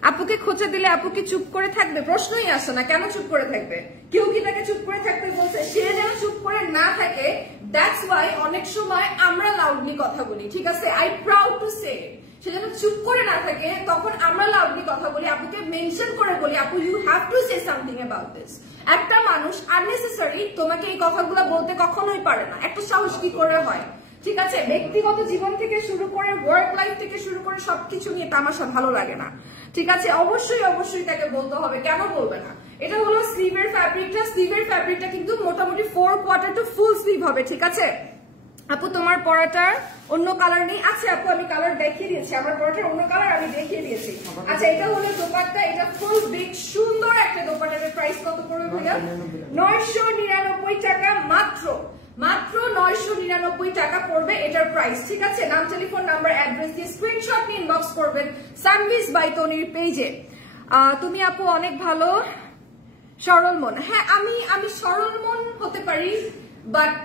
আপুকে খোঁচা দিলে আপু কি চুপ করে থাকবে? প্রশ্নই আসে না, কেন চুপ করে থাকবে? কেউ কি তাকে চুপ করে থাকতে বলছে? সে যেন চুপ করে না থাকে, দ্যাটস ওয়াই অনেক সময় আমরা লাউডলি কথা বলি, ঠিক আছে? আই প্রাউড টু সে, সে যেন চুপ করে না থাকে, তখন আমরা লাউডলি কথা বলি, আপুকে মেনশন করে বলি, আপু you have to say something about this. একটা মানুষ আননেসেসারি তোমাকে এই কথাগুলো বলতে কখনোই পারে না, একটা সাহস কি করে হয়, ঠিক আছে? ব্যক্তিগত জীবন থেকে শুরু করে ওয়ার্ক লাইফ থেকে শুরু করে সবকিছু নিয়ে তামাশা ভালো লাগে না, ঠিক আছে? অবশ্যই অবশ্যই তাকে বলতে হবে, কেন বলবে না? এটা হলো স্লিভের ফ্যাব্রিকটা, স্লিভের ফ্যাব্রিকটা কিন্তু মোটামুটি 4 কোয়ার্টার টু ফুল স্লিভ হবে, ঠিক আছে? আপু তোমার পরাটার অন্য কালার নেই? আচ্ছা আপু আমি কালার দেখিয়ে দিয়েছি, আমার পরাটার অন্য কালার আমি দেখিয়ে দিয়েছি। আচ্ছা এটা হলো দোপাট্টা, এটা ফুল বিগ সুন্দর একটা দোপাট্টার প্রাইস কত পড়বে ভাইয়া? 999 টাকা মাত্র, মাত্র 999 টাকা পড়বে এটার প্রাইস, ঠিক আছে? নাম, টেলিফোন নাম্বার, অ্যাড্রেস দিয়ে স্ক্রিনশট নিয়ে ইনবক্স করবেন সানভিজ বাই তনির পেজে। তুমি আপু অনেক ভালো, সরল মন। হ্যাঁ আমি সরল মন হতে পারি, বাট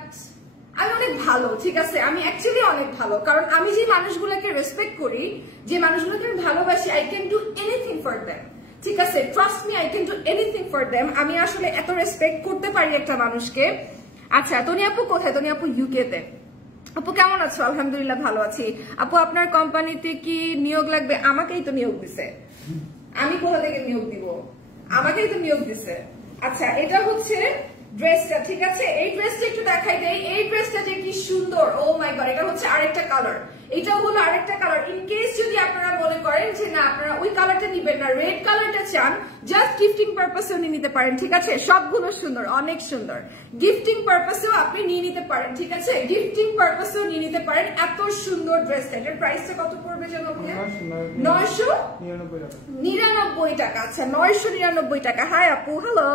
আমি অনেক ভালো, ঠিক আছে? আমি অ্যাকচুয়ালি অনেক ভালো, কারণ আমি যে মানুষগুলোকে রেসপেক্ট করি, যে মানুষগুলোকে আমি ভালোবাসি, I can do anything for them, ঠিক আছে? Trust me, I can do anything for them. আমি আসলে এত রেসপেক্ট করতে পারি একটা মানুষকে। আচ্ছা তনি আপু কোথায়? তনি আপু ইউকে তে। আপু কেমন আছো? আলহামদুলিল্লাহ ভালো আছি। আপু আপনার কোম্পানিতে কি নিয়োগ লাগবে? আমাকেই তো নিয়োগ দিছে, আমি কোথা থেকে নিয়োগ দিব? আমাকেই তো নিয়োগ দিছে। আচ্ছা এটা হচ্ছে ড্রেসটা, ঠিক আছে? এই ড্রেসটা একটু দেখাই দেই, এই ড্রেসটা যে কি সুন্দর, ও মাই গড, এটা হচ্ছে আরেকটা কালার, এটা হলো আরেকটা কালার। ইন কেস যদি আপনারা মনে করেন যে না আপনারা ওই কালারটা নিবেন না, রেড কালারটা চান, জাস্ট গিফটিং পারপাসেও নিয়ে নিতে পারেন, ঠিক আছে? সবগুলো সুন্দর, অনেক সুন্দর, গিফটিং পারপাসেও আপনি নিয়ে নিতে পারেন, ঠিক আছে? গিফটিং পারপাসেও নিয়ে নিতে পারেন, এত সুন্দর ড্রেসটা। এটার প্রাইসটা কত পড়বে জানো? 999 টাকা। আচ্ছা 999 টাকা। হাই আপু, হ্যালো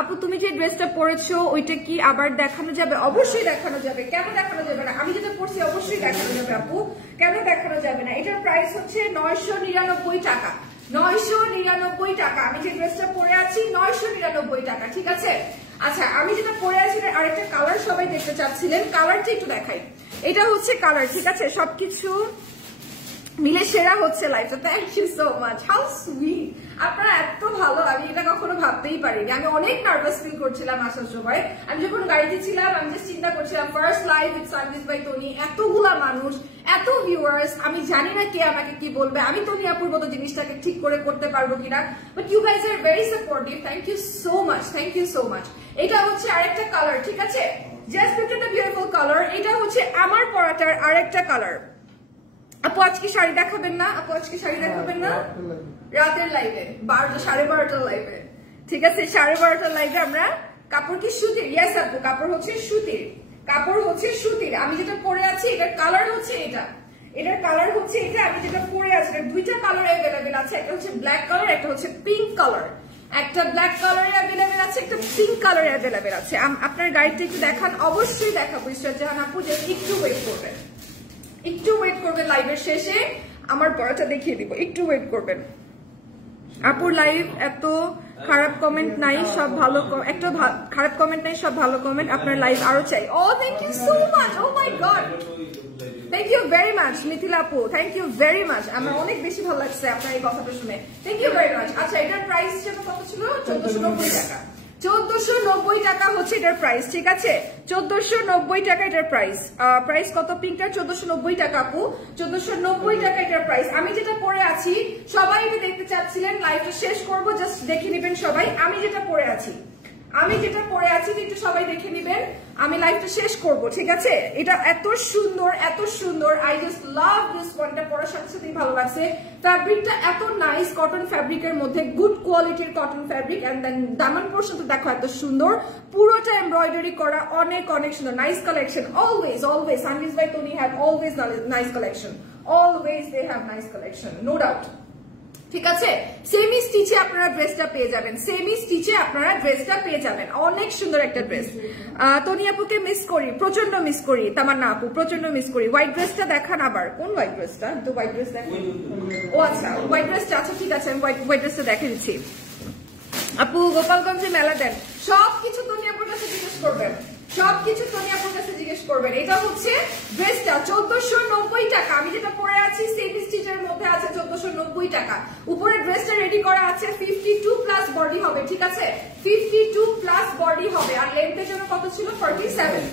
আপু, তুমি যে ড্রেসটা পরেছো ওইটা কি আবার দেখানো যাবে? অবশ্যই দেখানো যাবে, কেন দেখানো যাবে না? আমি যেটা পরছি অবশ্যই দেখানো যাবে আপু, কেন দেখানো যাবে না? এটার প্রাইস হচ্ছে 999 টাকা, 999 টাকা। আমি যে ড্রেসটা পরে আছি 999 টাকা, ঠিক আছে? আচ্ছা আমি যেটা পরে আছি আরেকটা কালার সবাই দেখতে চাচ্ছিলেন, কালারটা একটু দেখাই। এটা হচ্ছে কালার, ঠিক আছে? সবকিছু মিলে সেরা হচ্ছে লাইফটা। Thank you so much, how sweet, আপনারা এত ভালো, আমি এটা কখনো ভাবতেই পারিনি। আমি অনেক নার্ভাস ফিল করছিলাম আসার সময়, আমি যখন গাড়িতে ছিলাম আমি জাস্ট চিন্তা করছিলাম first live with সানভিজ by Toni, এতগুলা মানুষ, এত ভিউয়ার্স, আমি জানি না কে আমাকে কি বলবে, আমি তনি আপুর মতো জিনিসটাকে ঠিক করে করতে পারবো কিনা, but you guys are very supportive, thank you so much, thank you so much. এটা হচ্ছে আরেকটা কালার, ঠিক আছে? Just look at the beautiful colour. এটা হচ্ছে আমার পরাটার আরেকটা কালার। আপু আজকে শাড়ি দেখাবেন না? আপু আজকে শাড়ি দেখাবেন না? রাতের লাইভে 12:30 লাইভে, ঠিক আছে? 12:30 লাইভে আমরা। কাপড় কি সুতির? ইয়েস আপু, কাপড় হচ্ছে সুতির, কাপড় হচ্ছে সুতির। আমি যেটা পরে আছি এটার কালার হচ্ছে এটা, এটার কালার হচ্ছে এটা। আমি যেটা পরে আছি দুইটা কালার অ্যাভেলেবেল আছে, একটা হচ্ছে ব্ল্যাক কালার, একটা হচ্ছে পিঙ্ক কালার। একটা ব্ল্যাক কালার অ্যাভেলেবেল আছে, একটা পিঙ্ক কালার অ্যাভেলেবেল আছে। আপনার গাড়িটা একটু দেখান। অবশ্যই দেখাবো ইসরাত জাহান আপু, যে একটু ওয়েট করবেন, একটু ওয়েট করবেন, লাইভের শেষে আমার পড়াটা দেখিয়ে দিব, একটু ওয়েট করবেন। আপুর লাইভ এত খারাপ কমেন্ট নাই, সব ভালো, একটা খারাপ কমেন্ট নাই, সব ভালো কমেন্ট। আপনার লাইভ আরো চাই। Oh thank you so much, oh my God, thank you very much Mithila আপু, থ্যাংক ইউ ভেরি মাচ। আমার অনেক বেশি ভালো লাগছে আপনার এই কথাটা শুনে, থ্যাংক ইউ ভেরি মাচ। আচ্ছা এটার প্রাইস যেটা কত ছিল? 1490 টাকা। 1490 টাকা হচ্ছে এটার প্রাইস, ঠিক আছে? 1490 টাকা এটার প্রাইস। প্রাইস কত পিঙ্কটা? 1490 টাকা আপু, 1490 টাকা এটার প্রাইস। আমি যেটা পরে আছি সবাই এটা দেখতে চাচ্ছিলেন, লাইভটা শেষ করবো, জাস্ট দেখে নিবেন সবাই আমি যেটা পরে আছি, আমি যেটা পরে আছি একটু সবাই দেখে নিবেন, আমি লাইভটা শেষ করব, ঠিক আছে? এটা এত সুন্দর, এত সুন্দর, আই জাস্ট লাভ দিস ওয়ানটা। পরার সাথে সাথেই ভালো লাগছে। ফ্যাব্রিকটা এত নাইস, কটন ফ্যাব্রিকের মধ্যে, গুড কোয়ালিটির কটন ফ্যাব্রিক, এন্ড দেন দামান পোর্শনটা দেখো এত সুন্দর, পুরোটা এমব্রয়ডারি করা, অনেক অনেক সুন্দর, nice collection. Always always Sanvee's by Tony have always nice collection, always they have nice collection, no doubt. ঠিক আছে, সেমি স্টিচে আপনারা ড্রেসটা পেয়ে যাবেন, সেমি স্টিচে আপনারা ড্রেসটা পেয়ে যাবেন। অনেক সুন্দর একটা ড্রেস। তনি আপুকে মিস করি, প্রচন্ড মিস করি। তামান্না আপু প্রচন্ড মিস করি। হোয়াইট ড্রেসটা দেখান আবার, কোন হোয়াইট ড্রেসটা? তো হোয়াইট ড্রেস দেখান। ও আচ্ছা, হোয়াইট ড্রেসটা, আচ্ছা ঠিক আছে, আমি হোয়াইট ড্রেসটা দেখে দিচ্ছি। আপু গোপালগঞ্জে মেলা দেন, সবকিছু তনি আপুর কাছে জিজ্ঞেস করবেন, সবকিছু তনি আপুর কাছে জিজ্ঞেস করবেন। এটা হচ্ছে ড্রেসটা 1490 টাকা, আমি যেটা পরে আছি সেমি স্টিচের মধ্যে আছে 1490 টাকা। উপরে ড্রেসটা রেডি করা আছে 52 প্লাস বডি হবে, ঠিক আছে, 52 প্লাস বডি হবে। আর লেন্থের জন্য কত ছিল? 47,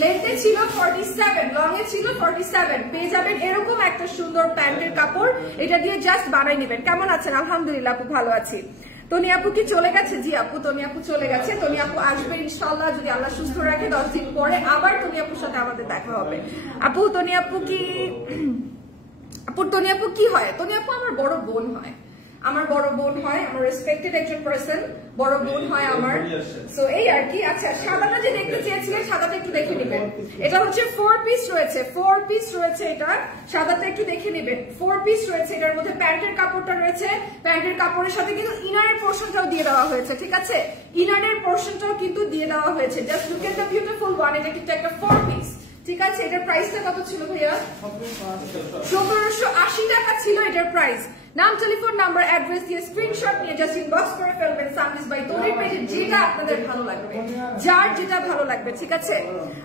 লেন্থে ছিল 47, লং এ ছিল 47। পেয়ে যাবেন এরকম একটা সুন্দর প্যান্টের কাপড়, এটা দিয়ে জাস্ট বানাই নেবেন। কেমন আছেন? আলহামদুলিল্লাহ আপু ভালো আছি। তনি আপু কি চলে গেছে? জি আপু, তনি আপু চলে গেছে। তনি আপু আসবে ইনশাআল্লাহ, যদি আল্লাহ সুস্থ রাখে 10 দিন পরে আবার তনি আপুর সাথে আমাদের দেখা হবে। আপু তনি আপু কি তনি আপু কি হয়? তনি আপু আমার বড় বোন হয়, আমার বড় বোন হয়, আমার রেসপেক্টেড একজন পার্সন, বড় বোন হয় আমার। সো এই আর কি। আচ্ছা, সাদাটা যে দেখতে চেয়েছিলেন, সাদাটা একটু দেখে নেবেন। এটা হচ্ছে 4 পিস রয়েছে, 4 পিস রয়েছে এটা, সাদাটা একটু দেখে নেবেন। 4 পিস রয়েছে, এটার মধ্যে প্যান্টের কাপড়টা রয়েছে, প্যান্টের কাপড়ের সাথে কিন্তু ইনারের পোর্শনটাও দিয়ে দেওয়া হয়েছে, ঠিক আছে, ইনারের পোর্শনটাও কিন্তু দিয়ে দেওয়া হয়েছে। Just look at the beautiful one. এটা কিন্তু একটা 4 পিস, ঠিক আছে। এটার প্রাইসটা কত ছিল ভাইয়া? 1780 টাকা ছিল এটার প্রাইস। নাম, টেলিফোন নাম্বার, অ্যাড্রেস দিয়ে স্ক্রিনশট নিয়ে জাস্ট ইনবক্স করে ফেলবেন সানভিস বাই তনির পেজে, যেটা আপনাদের ভালো লাগবে, যার যেটা ভালো লাগবে, ঠিক আছে।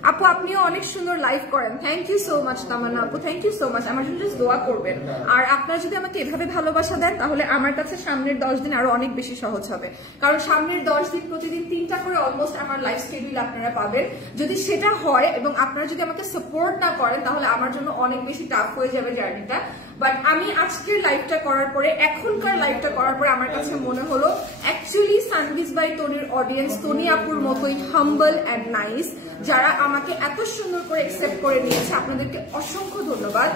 আপু আপনিও অনেক সুন্দর লাইভ করেন, থ্যাংক ইউ সো মাচ তামান্না আপু, থ্যাংক ইউ সো মাচ। আমার জন্য জাস্ট দোয়া করবেন। আর আপনারা যদি আমাকে এভাবে ভালোবাসা দেন তাহলে আমার কাছে সামনের 10 দিন আরো অনেক বেশি সহজ হবে। কারণ সামনের 10 দিন প্রতিদিন 3টা করে অলমোস্ট আমার লাইভ শিডিউল আপনারা পাবেন। যদি সেটা হয় এবং আপনারা যদি আমাকে সাপোর্ট না করেন তাহলে আমার জন্য অনেক বেশি টাফ হয়ে যাবে জার্নিটা। বাট আমি আজকের লাইভটা করার পরে, এখনকার লাইভটা করার পরে আমার কাছে মনে হলো actually Sanvees by তনির audience Toni আপুর মতোই হাম্বল অ্যান্ড নাইস, যারা আমাকে এত সুন্দর করে অ্যাকসেপ্ট করে নিয়েছে। আপনাদেরকে অসংখ্য ধন্যবাদ।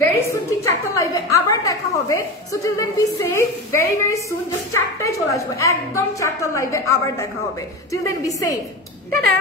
ভেরি সুন ঠিক 4টা লাইভে আবার দেখা হবে। So till then be safe, very very soon, just 4টায় চলে আসবো, একদম 4টা লাইভে আবার দেখা হবে। Till then be safe, tata.